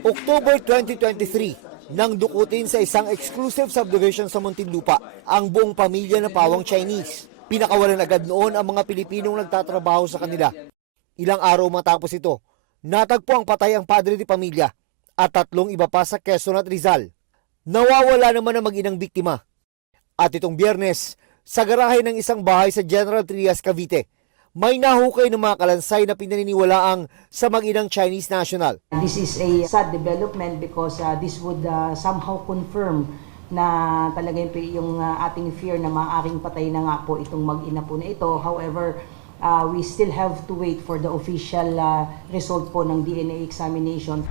October 2023, nang dukutin sa isang exclusive subdivision sa Muntinlupa ang buong pamilya ng pawang Chinese. Pinakawalan agad noon ang mga Pilipinong nagtatrabaho sa kanila. Ilang araw matapos ito, natagpo ang patay ang padre de pamilya at 3 iba pa sa Quezon at Rizal. Nawawala naman ang mag-inang biktima. At itong Biyernes, sa garahe ng isang bahay sa General Trias, Cavite, may nahukay ng mga kalansay na pinaniniwalaang sa mag-inang Chinese national. This is a sad development because this would somehow confirm na talaga yung ating fear na maaaring patay na nga po itong mag-ina po na ito. However, we still have to wait for the official result po ng DNA examination.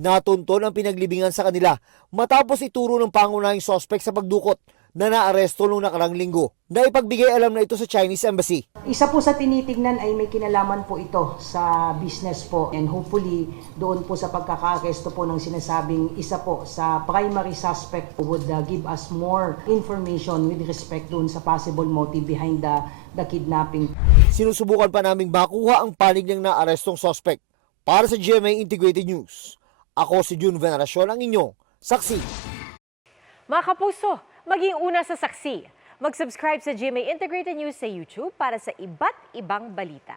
Natunton ang pinaglibingan sa kanila matapos ituro ng pangunahing suspect sa pagdukot na naaresto noong nakarang linggo na ipagbigay alam na ito sa Chinese Embassy. Isa po sa tinitignan ay may kinalaman po ito sa business po, and hopefully doon po sa pagkaka-aresto po ng sinasabing isa po sa primary suspect would give us more information with respect doon sa possible motive behind the kidnapping. Sinusubukan pa naming makuha ang panig ng naarestong suspect. Para sa GMA Integrated News, ako si June Veneracion, ang inyong saksi. Mga kapuso, maging una sa saksi. Mag-subscribe sa GMA Integrated News sa YouTube para sa iba't ibang balita.